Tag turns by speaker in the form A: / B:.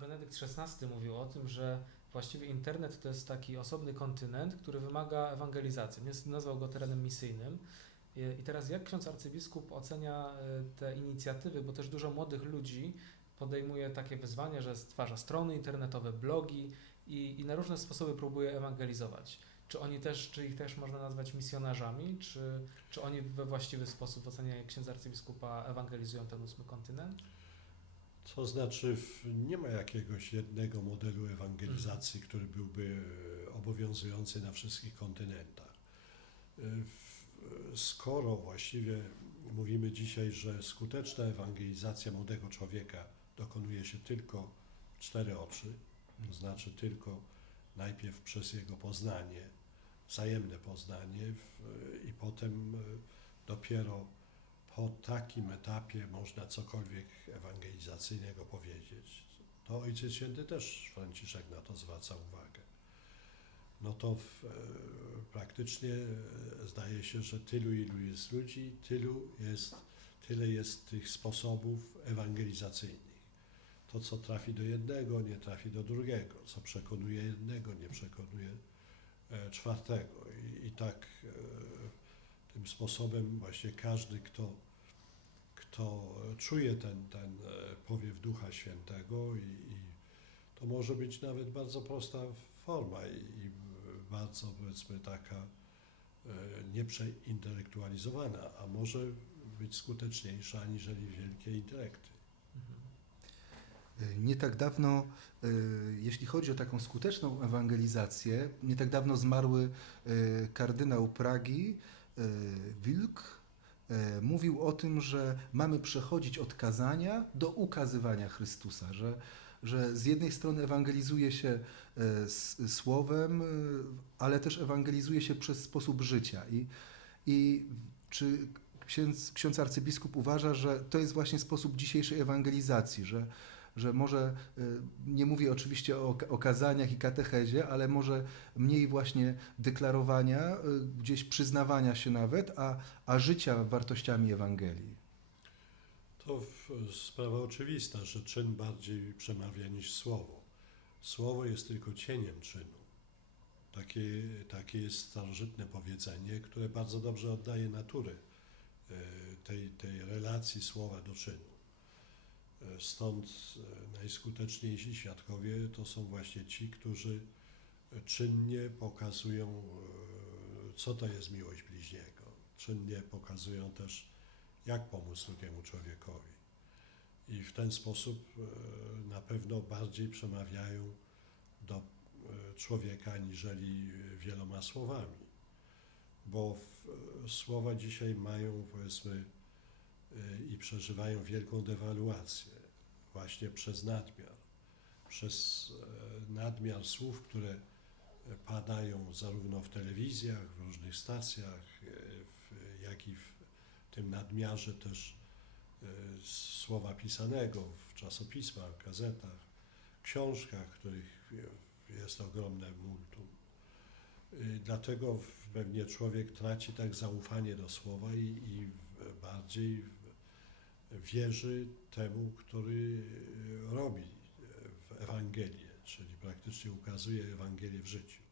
A: Benedykt XVI mówił o tym, że właściwie internet to jest taki osobny kontynent, który wymaga ewangelizacji. Nazwał go terenem misyjnym. I i teraz jak ksiądz arcybiskup ocenia e, te inicjatywy, bo też dużo młodych ludzi podejmuje takie wyzwanie, że stwarza strony internetowe, blogi i, i na różne sposoby próbuje ewangelizować. Czy oni też, czy ich też można nazwać misjonarzami, czy, czy oni we właściwy sposób w ocenie księdza arcybiskupa ewangelizują ten ósmy kontynent?
B: To znaczy, nie ma jakiegoś jednego modelu ewangelizacji, który byłby e, obowiązujący na wszystkich kontynentach. E, Skoro właściwie mówimy dzisiaj, że skuteczna ewangelizacja młodego człowieka dokonuje się tylko w cztery oczy, to znaczy tylko najpierw przez jego poznanie, wzajemne poznanie i potem e, dopiero po takim etapie można cokolwiek ewangelizacyjnego powiedzieć. To Ojciec Święty też Franciszek na to zwraca uwagę. No to w, e, praktycznie e, zdaje się, że tylu ilu jest ludzi, tylu jest, tyle jest tych sposobów ewangelizacyjnych. To, co trafi do jednego, nie trafi do drugiego, co przekonuje jednego, nie przekonuje e, czwartego. I, i tak tym sposobem właśnie każdy, kto, kto czuje ten, ten e, powiew Ducha Świętego i, i to może być nawet bardzo prosta forma i, i bardzo powiedzmy taka e, nieprzeintelektualizowana, a może być skuteczniejsza aniżeli wielkie intelekty.
A: Mhm.
C: Nie tak dawno, e, jeśli chodzi o taką skuteczną ewangelizację, nie tak dawno zmarły e, kardynał Pragi, e, Wilk, e, mówił o tym, że mamy przechodzić od kazania do ukazywania Chrystusa, że, że z jednej strony ewangelizuje się e, słowem, e, ale też ewangelizuje się przez sposób życia. I, i czy ksiądz, ksiądz arcybiskup uważa, że to jest właśnie sposób dzisiejszej ewangelizacji, że, że może, y, nie mówię oczywiście o o kazaniach i katechezie, ale może mniej właśnie deklarowania, y, gdzieś przyznawania się nawet, a, a życia wartościami Ewangelii.
B: To sprawa oczywista, że czyn bardziej przemawia niż słowo. Słowo jest tylko cieniem czynu. Takie, takie jest starożytne powiedzenie, które bardzo dobrze oddaje naturę e, tej, tej relacji słowa do czynu. Stąd e, najskuteczniejsi świadkowie to są właśnie ci, którzy czynnie pokazują, e, co to jest miłość bliźniego. Czynnie pokazują też, jak pomóc drugiemu człowiekowi. I w ten sposób e, na pewno bardziej przemawiają do człowieka aniżeli wieloma słowami. Bo słowa dzisiaj mają, powiedzmy, i przeżywają wielką dewaluację właśnie przez nadmiar. Przez e, nadmiar słów, które padają zarówno w telewizjach, w różnych stacjach, e, jak i w tym nadmiarze też e, słowa pisanego w czasopismach, gazetach, książkach, których jest ogromne multum. Dlatego pewnie człowiek traci tak zaufanie do słowa i, i bardziej wierzy temu, który y, robi y, w Ewangelię, czyli praktycznie ukazuje Ewangelię w życiu.